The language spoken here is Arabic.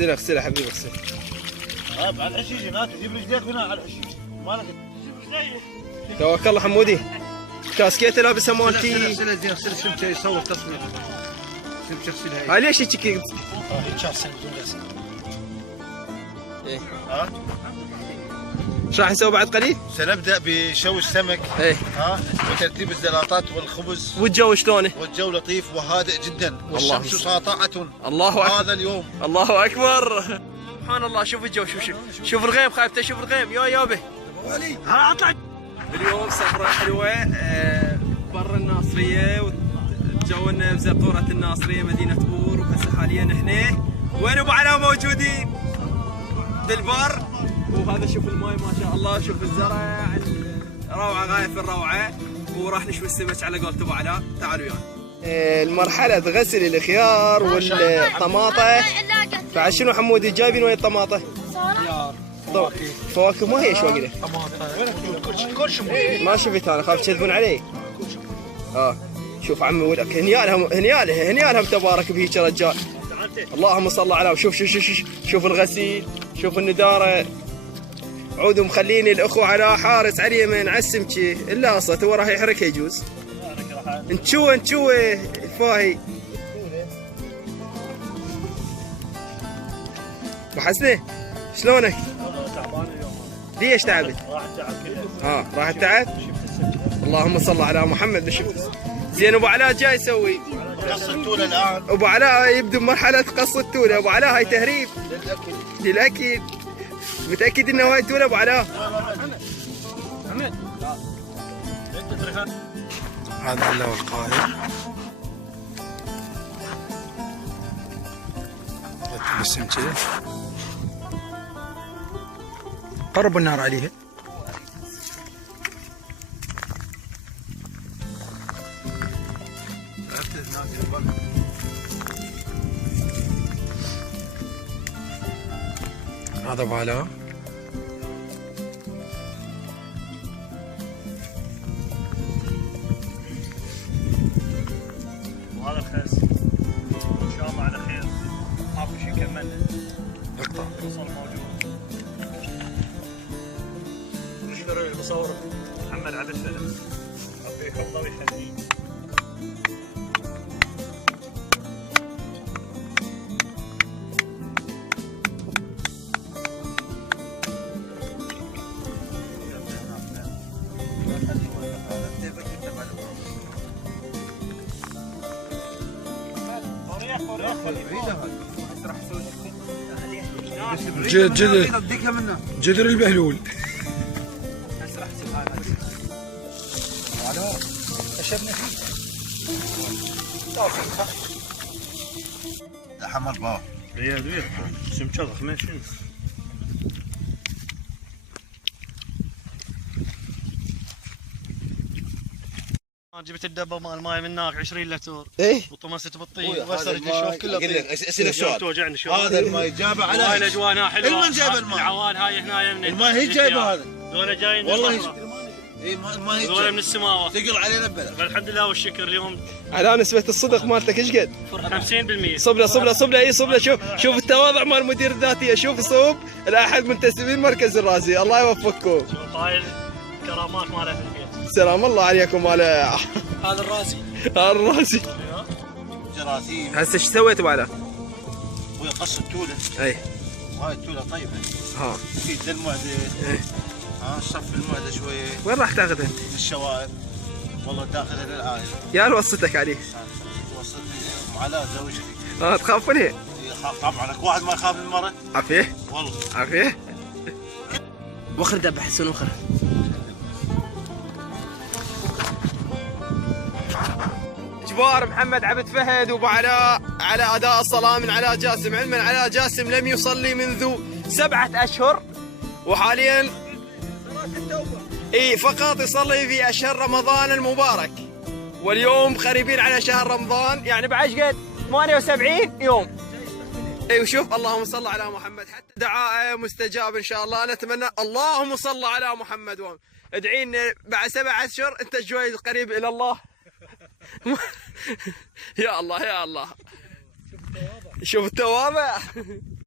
اغسلها حبيبي اغسل. على الحشيش هناك، جيب رجليك هنا على الحشيش مالك. جيب رجليك. توكل الله حمودي. كاسكيت لابسها مالتي. اغسلها زين، اغسل شمشة يصور تصوير. شمشة اغسلها. هاي ليش هيك؟ هيك شخص بدون غسل. ايه ها؟ ايش راح نسوي بعد قليل؟ سنبدا بشوي السمك. ايه وترتيب الزلاطات والخبز. والجو شلونه؟ والجو لطيف وهادئ جدا، والشمس ساطعة. الله اكبر هذا اليوم. الله اكبر سبحان الله. شوف الجو، شوف الغيم، خايف تشوف الغيم. يابه ها اطلع. اليوم سفرة حلوة برا الناصرية، وتجولنا بزقورة الناصرية مدينة بور. وهسه حاليا احنا وين ابو علاء موجودين بالبر. وهذا شوف الماي ما شاء الله، شوف الزرع روعة غاية في الروعة. وراح نشوي السمك على قولة ابو علاء. تعالوا ويانا. المرحلة غسل الخيار والطماطة. بعد شنو حمودي جايبين ويا الطماطة؟ خيار فواكه. ما هي شو كذا؟ طماطة كل شيء ما شفت انا، خاف تكذبون علي. شوف عمي ولك هنيالهم تبارك بهيك رجال. اللهم صل على. شوف الغسيل، شوف النداره. عودوا مخلين الاخو على حارس على اليمين على السمكه الا اصلا هو راح يحركها يجوز. انتشوه فاهي. وحسنه شلونك؟ تعبان اليوم. ليش تعبت؟ راح التعب. راح التعب؟ اللهم صل على محمد. نشوف زين. ابو علاء جاي يسوي قص التونه الان. ابو علاء يبدو مرحله قص التونه. ابو علاء هاي تهريب للاكل. متاكد انه هاي تونه ابو علاء؟ هذا هلا والقاهر. رتب السمكه، قرب النار عليها. هذا ابو علاء. وهذا الخس ان شاء الله على خير. ماكو شيء كملنا. اقطع. البصل موجود. نشكر اللي بصور محمد عبد الفلم. ربي يحفظه ويخليه. جذر البهلول. اشبنا فيه. حمر باه. ريال سمكة ضخمة شنو؟ جبت الدبه مال الماي من هناك 20 لتر. ايه وطمست بالطين وغسلت الشوف كله طين. اسئله سؤال. توجعني شوف. هذا الماي جابه على هاي الاجوانها حلوه. المن جايب الماء؟ العوال هاي هنا يمنا. الماء هي جايبه هذا. ذولا جايين والله اي الماء هي ذولا من السماوه. ثقل علينا ببلد. فالحمد لله والشكر اليوم على نسبة الصدق مالتك ايش قد؟ 50%. صبله اي صبله. شوف التواضع مال المدير الذاتية. شوف صوب الاحد منتسبين مركز الرازي. الله يوفقكم. شوف هاي الكرامات مالها في البيت. سلام الله عليكم. هذا الرازي. هذا الرازي. جراثيم. هسه ايش سويت ابو علاء؟ ويقص التونه. اي وهاي التونه طيبه. في المعده. ايه صف المعده شويه. وين راح تاخذها انت؟ الشوائب. والله داخلها للعائله. يا وصتك عليه. وصلت معلاه زوجتي. تخاف منها؟ يخاف طبعا. اكو واحد ما يخاف من المرأة؟ عافيه والله عافيه. وخر دبح حسن وخر. جبار محمد عبد فهد وابو علاء على اداء الصلاه من علاء جاسم. علما علاء جاسم لم يصلي منذ 7 أشهر، وحاليا فقط يصلي في اشهر رمضان المبارك، واليوم قريبين على شهر رمضان، يعني بعد قد 78 يوم. وشوف اللهم صل على محمد، حتى دعاء مستجاب ان شاء الله. نتمنى اللهم صل على محمد. ادعي لنا بعد 7 أشهر انت شوي قريب الى الله. يا الله يا الله. شوف التواضع.